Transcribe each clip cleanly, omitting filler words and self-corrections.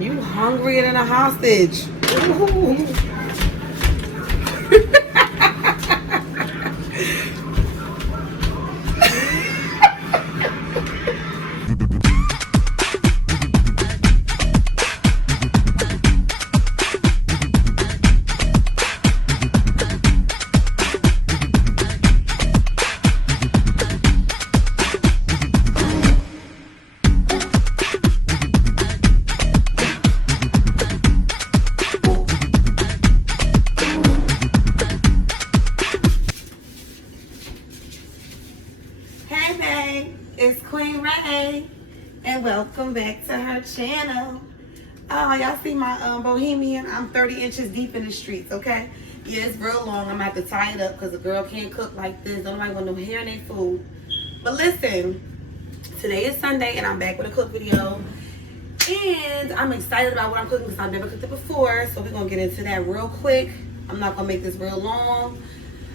You hungrier than a hostage. Ooh. Hey babe, it's Queen Raee, and welcome back to her channel. Oh, y'all see my bohemian? I'm 30 inches deep in the streets, okay? Yeah, it's real long. I'm gonna have to tie it up because a girl can't cook like this. Nobody want no hair in their food. But listen, today is Sunday and I'm back with a cook video. And I'm excited about what I'm cooking because I've never cooked it before. So we're gonna get into that real quick. I'm not gonna make this real long.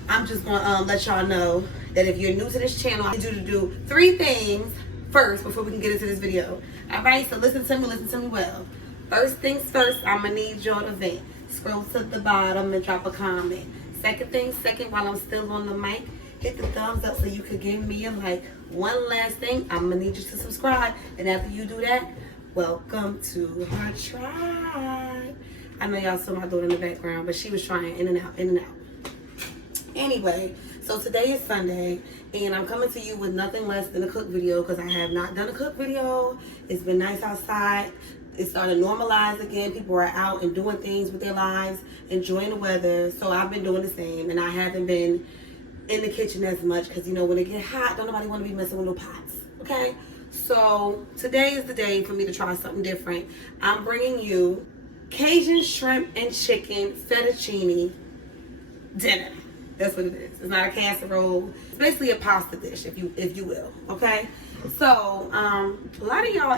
I'm just gonna let y'all know that if you're new to this channel, I need you to do 3 things first before we can get into this video. All right, so listen to me well. First things first, I'm gonna need y'all to vent. Scroll to the bottom and drop a comment. Second things second, while I'm still on the mic, hit the thumbs up so you could give me a like. One last thing, I'm gonna need you to subscribe. And after you do that, welcome to her tribe. I know y'all saw my daughter in the background, but she was trying in and out, in and out. Anyway, so today is Sunday, and I'm coming to you with nothing less than a cook video because I have not done a cook video. It's been nice outside. It's starting to normalize again. People are out and doing things with their lives, enjoying the weather. So I've been doing the same, and I haven't been in the kitchen as much because, you know, when it get hot, don't nobody want to be messing with no pots, okay? So today is the day for me to try something different. I'm bringing you Cajun shrimp and chicken fettuccine dinner. That's what it is. It's not a casserole. It's basically a pasta dish, if you will. Okay. So a lot of y'all,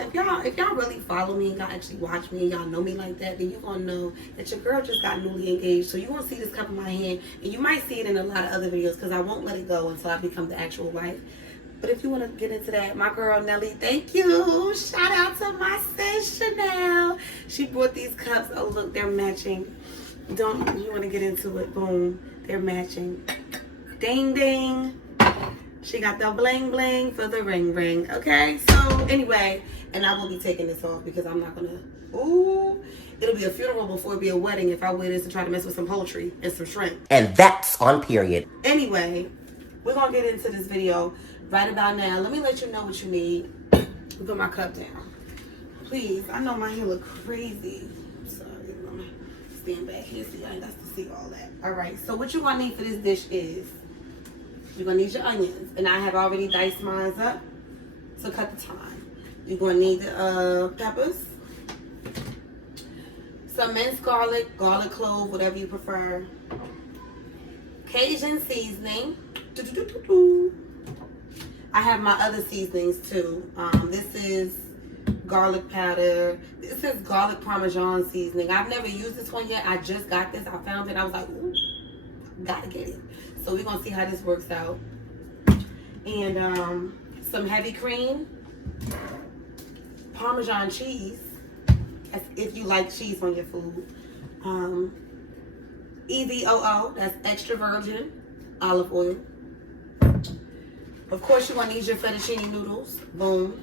if y'all really follow me, y'all actually watch me, and y'all know me like that, then you're gonna know that your girl just got newly engaged. So you're gonna see this cup in my hand, and you might see it in a lot of other videos because I won't let it go until I become the actual wife. But if you want to get into that, my girl Nelly, thank you. Shout out to my sis Chanel. She brought these cups. Oh look, they're matching. Don't you want to get into it? Boom. They're matching. Ding, ding. She got the bling, bling for the ring, ring. Okay, so anyway, and I will be taking this off because I'm not going to, ooh, it'll be a funeral before it be a wedding if I wear this and try to mess with some poultry and some shrimp. And that's on period. Anyway, we're going to get into this video right about now. Let me let you know what you need. Put my cup down. Please, I know my hair look crazy. I'm sorry. Stand back here so y'all ain't got to see all that. All right, so what you're gonna need for this dish is you're gonna need your onions, and I have already diced mine up to cut the time. You're gonna need the peppers, some minced garlic, garlic clove, whatever you prefer, Cajun seasoning. I have my other seasonings too. This is garlic powder. This is garlic parmesan seasoning. I've never used this one yet. I just got this. I found it. I was like, ooh, gotta get it. So we're gonna see how this works out. And some heavy cream, Parmesan cheese, if you like cheese on your food. EVOO, that's extra virgin olive oil. Of course, you're gonna need your fettuccine noodles. Boom.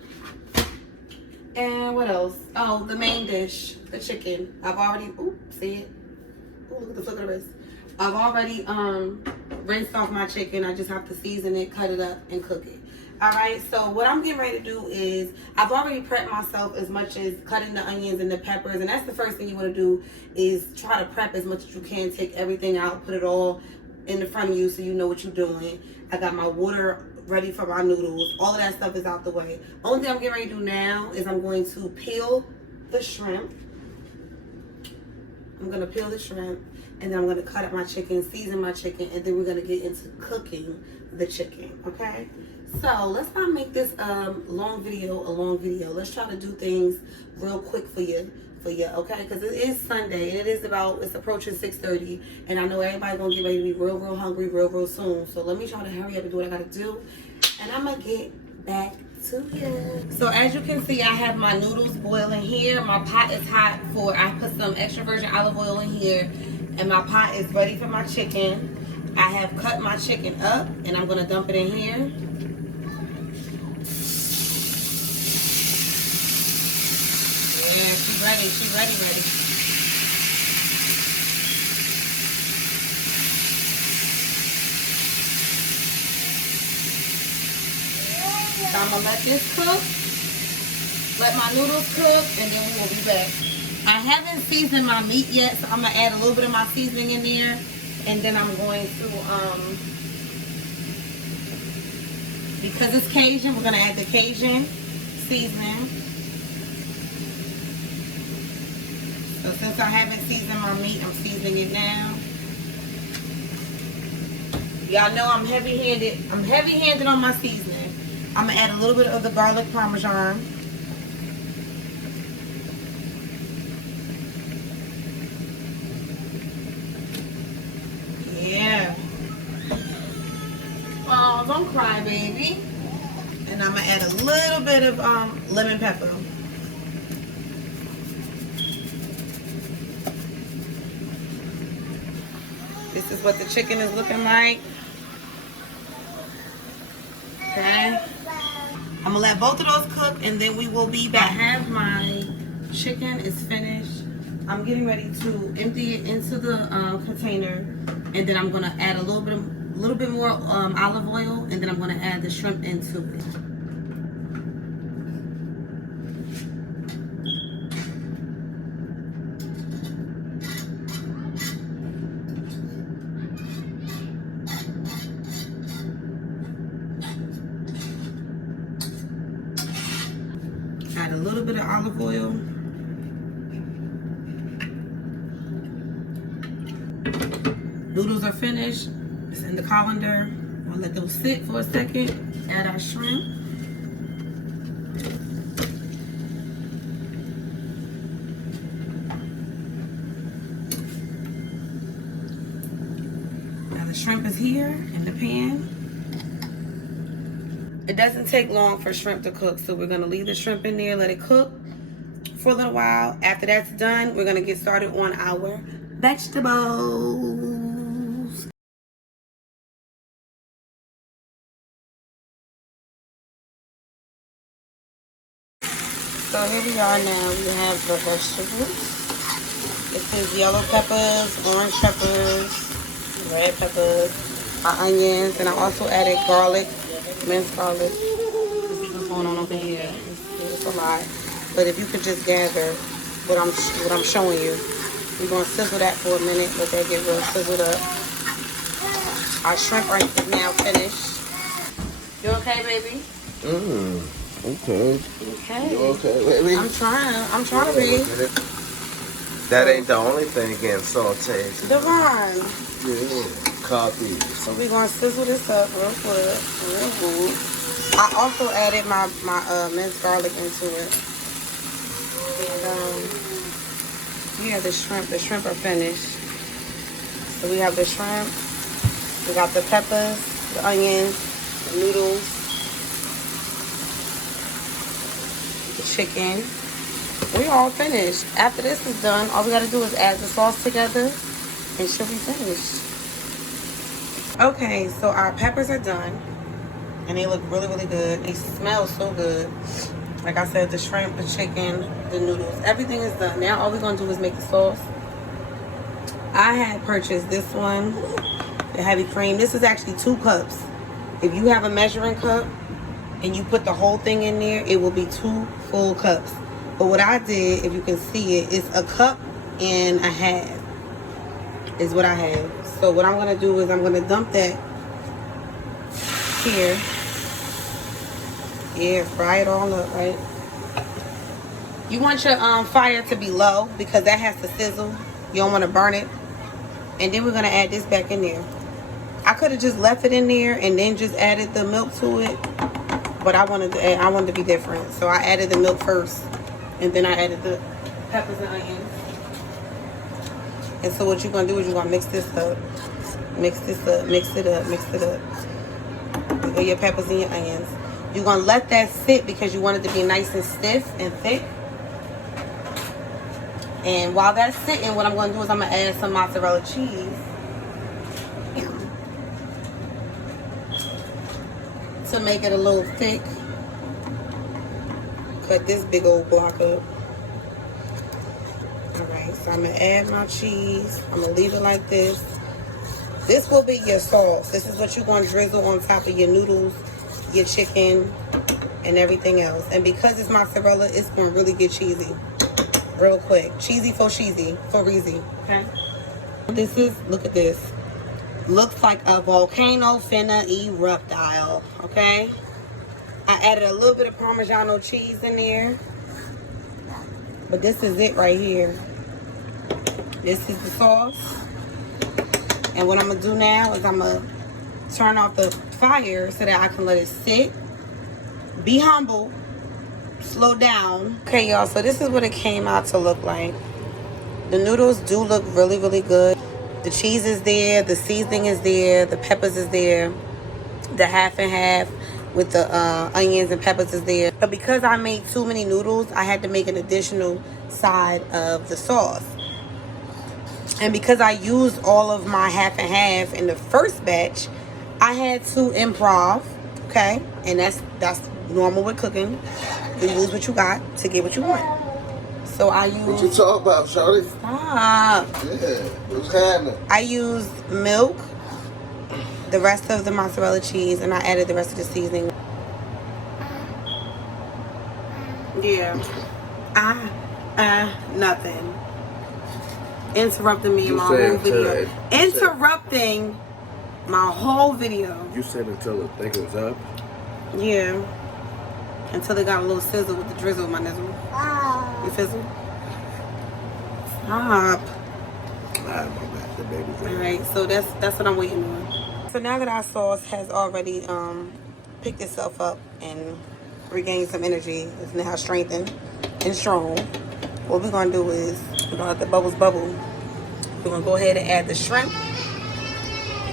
And what else? Oh, the main dish, the chicken. I've already, ooh, see it? Ooh, look at the flick of the wrist. I've already rinsed off my chicken. I just have to season it, cut it up, and cook it. All right, so what I'm getting ready to do is, I've already prepped myself as much as cutting the onions and the peppers, and that's the first thing you want to do is try to prep as much as you can. Take everything out, put it all in the front of you so you know what you're doing. I got my water ready for my noodles. All of that stuff is out the way. Only thing I'm getting ready to do now is I'm going to peel the shrimp. I'm going to peel the shrimp, and then I'm going to cut up my chicken, season my chicken, and then we're going to get into cooking the chicken, okay? So let's not make this long video a long video. Let's try to do things real quick for you, okay? Because it is Sunday, and it's approaching 6:30, and I know everybody's gonna get ready to be real hungry real soon. So let me try to hurry up and do what I gotta do, and I'm gonna get back to you. So as you can see, I have my noodles boiling here. My pot is hot I put some extra virgin olive oil in here, and my pot is ready for my chicken. I have cut my chicken up, and I'm gonna dump it in here. Yeah, she's ready, ready. So I'm gonna let this cook, let my noodles cook, and then we will be back. I haven't seasoned my meat yet, so I'm gonna add a little bit of my seasoning in there, and then I'm going to, because it's Cajun, we're gonna add the Cajun seasoning. So since I haven't seasoned my meat, I'm seasoning it now. Y'all know I'm heavy-handed. I'm heavy-handed on my seasoning. I'm gonna add a little bit of the garlic parmesan. Yeah. Oh, don't cry, baby. And I'm gonna add a little bit of lemon pepper. This is what the chicken is looking like. Okay. I'm gonna let both of those cook, and then we will be back. I have my chicken is finished. I'm getting ready to empty it into the container, and then I'm gonna add a little bit more olive oil, and then I'm gonna add the shrimp into it. Add a little bit of olive oil. Noodles are finished. It's in the colander. I'll let those sit for a second. Add our shrimp. Now the shrimp is here in the pan. It doesn't take long for shrimp to cook, so we're gonna leave the shrimp in there, let it cook for a little while. After that's done, we're gonna get started on our vegetables. So here we are now. We have the vegetables. This is yellow peppers, orange peppers, red peppers, our onions, and I also added garlic, minced garlic. This is what's going on over here. It's a lot, but if you could just gather what I'm showing you. We're gonna sizzle that for a minute, let that get real sizzled up. Our shrimp are now finished. You okay, baby? Okay. Okay. You okay, baby? I'm trying to be. That ain't the only thing getting sauteed. Divine. Yeah. Coffee. So we're gonna sizzle this up real quick. Real good. I also added my minced garlic into it. And yeah, the shrimp are finished. So we have the shrimp, we got the peppers, the onions, the noodles, the chicken. We all finished. After this is done, all we gotta do is add the sauce together and she'll be finished. Okay, so our peppers are done and they look really, really good. They smell so good. Like I said, the shrimp, the chicken, the noodles, everything is done. Now all we're gonna do is make the sauce. I had purchased this one, the heavy cream. This is actually 2 cups. If you have a measuring cup and you put the whole thing in there, it will be 2 full cups. But what I did, if you can see it, is 1.5 cups is what I have. So what I'm gonna do is I'm gonna dump that here. Yeah, fry it all up, right? You want your fire to be low because that has to sizzle. You don't want to burn it. And then we're gonna add this back in there. I could have just left it in there and then just added the milk to it, but I wanted to be different. So I added the milk first, and then I added the peppers and onions. And so what you're gonna do is you're gonna mix this up, mix this up, mix it up, mix it up. With your peppers and your onions. You're going to let that sit because you want it to be nice and stiff and thick. And while that's sitting, what I'm going to do is I'm going to add some mozzarella cheese. To make it a little thick. Cut this big old block up. Alright, so I'm going to add my cheese. I'm going to leave it like this. This will be your sauce. This is what you're going to drizzle on top of your noodles, your chicken, and everything else. And because it's mozzarella, it's going to really get cheesy real quick. Cheesy for cheesy, for reezy. Okay? This is, look at this. Looks like a volcano finna eruptile. Okay? I added a little bit of Parmigiano cheese in there. But this is it right here. This is the sauce. And what I'm going to do now is I'm going to turn off the fire so that I can let it sit. Be humble. Slow down. Okay, y'all. So this is what it came out to look like. The noodles do look really, really good. The cheese is there. The seasoning is there. The peppers is there. The half and half with the onions and peppers is there. But because I made too many noodles, I had to make an additional side of the sauce. And because I used all of my half and half in the first batch, I had to improv, okay? And that's normal with cooking. You use what you got to get what you want. So I used... What you talking about, shorty? Stop. Yeah, what's happening? I used milk, the rest of the mozzarella cheese, and I added the rest of the seasoning. Yeah. Nothing. Interrupting me in my whole video. Interrupting my whole video. You said until the thing was up? Yeah. Until it got a little sizzle with the drizzle, my nizzle. You fizzle? Stop. Alright, so that's what I'm waiting on. So now that our sauce has already picked itself up and regained some energy, it's now strengthened and strong, what we're going to do is we're going to let the bubbles bubble. We're going to go ahead and add the shrimp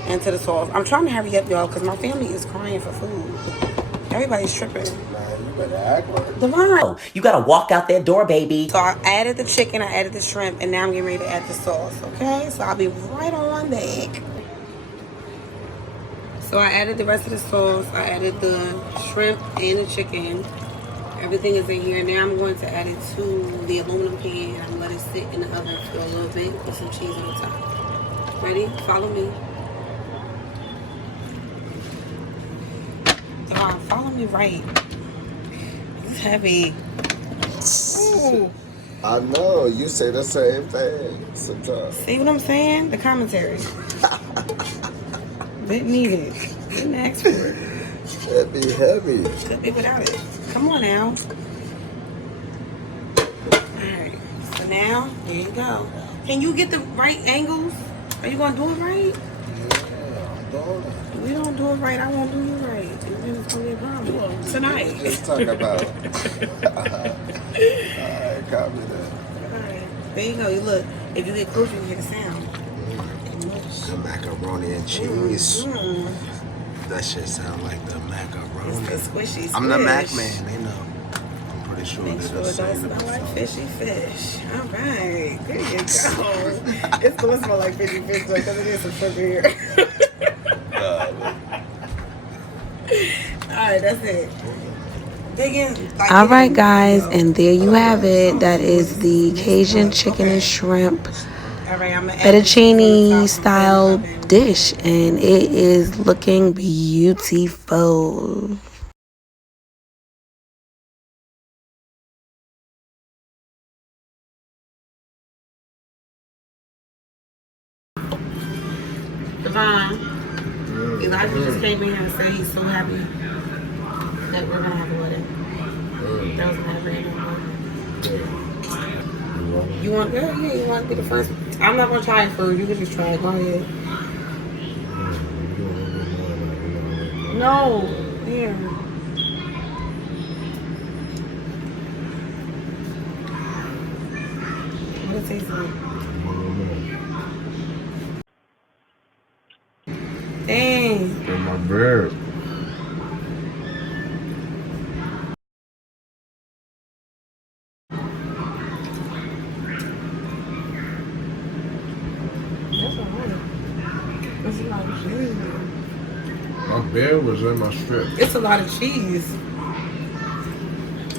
into the sauce. I'm trying to hurry up, y'all, because my family is crying for food. Everybody's tripping. You better act like it. Devon. You gotta walk out that door, baby. So I added the chicken, I added the shrimp, and now I'm getting ready to add the sauce, okay? So I'll be right on back. So I added the rest of the sauce. I added the shrimp and the chicken. Everything is in here. Now I'm going to add it to the aluminum pan. I'm going to let it sit in the oven for a little bit with some cheese on the top. Ready? Follow me. Come on, follow me right. It's heavy. Ooh. I know, you say the same thing sometimes. See what I'm saying? The commentary. Didn't need it. Didn't ask for it. That'd be heavy. Could be without it. Come on now. Alright. So now, there you go. Can you get the right angles? Are you going to do it right? Yeah, I'm doing it. If we don't do it right, I won't do you right. And then it's going to be a problem. Tonight. Just talk about it. Alright, copy that. Alright. There you go. You look. If you get closer, you hear the sound. The macaroni and cheese. Mm. That shit sound like the macaroni. It's the squishy squish. I'm the Mac man, they know. I'm pretty sure Make that sure it don't smell like fishy fish. All right, there you go. It's gonna smell like fishy fish though, because it is some sugar here. All right, that's it. All right, guys, and there you have it. That is the Cajun chicken and shrimp fettuccine style dish, and it is looking beautiful. Devon, Elijah just came in here and said he's so happy that we're gonna have a wedding. That was my dream. You want? Yeah, you want to be the first? I'm not gonna try it first. You can just try it. Go ahead. No, here. What it tastes like? Dang. In my beard. bear was in my strip. It's a lot of cheese.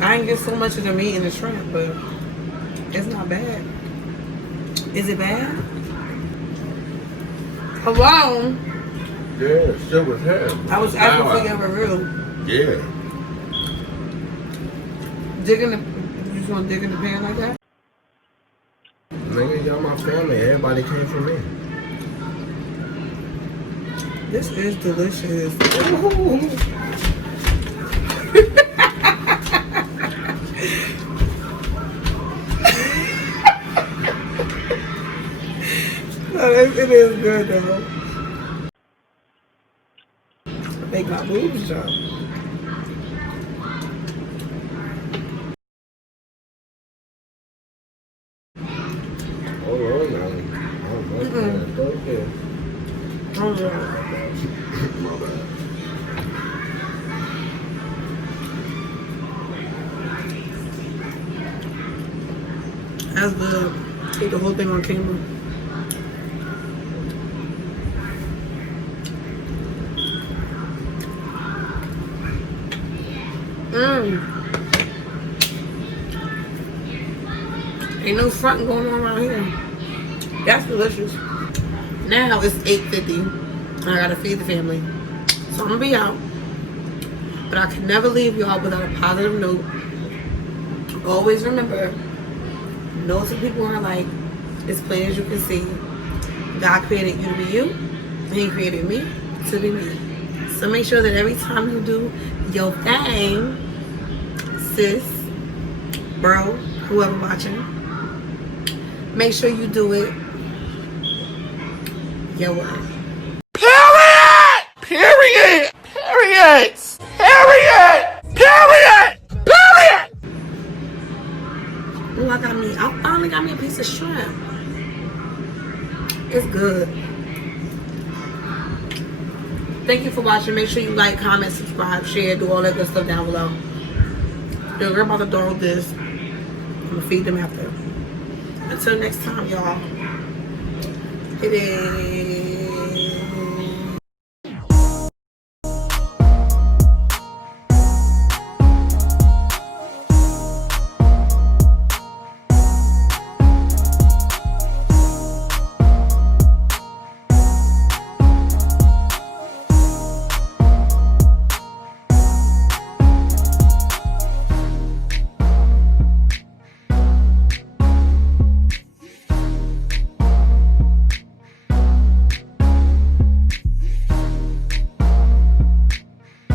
I didn't get so much of the meat and the shrimp, but it's not bad. Is it bad? Hello? Yeah, still with him. I was asking for your review. Yeah. You just want to dig in the pan like that? Nigga, y'all my family. Everybody came from me. This is delicious. No, it is good though. Make my boobs jump. Hold on now. Okay. Oh, yeah. My bad. That's good. Take the whole thing on camera. Ain't no fronting going on around here. That's delicious. Now it's 8:50 and I gotta feed the family. So I'm gonna be out. But I can never leave y'all without a positive note. Always remember, know some people are like, as plain as you can see. God created you to be you, and He created me to be me. So make sure that every time you do your thing, sis, bro, whoever watching, make sure you do it your way. Period! Period! Period! Period! Period! Period! Oh, I finally got me a piece of shrimp. It's good. Thank you for watching. Make sure you like, comment, subscribe, share, do all that good stuff down below. Yo, we're about to throw this. I'm gonna feed them after. Until next time, y'all. It is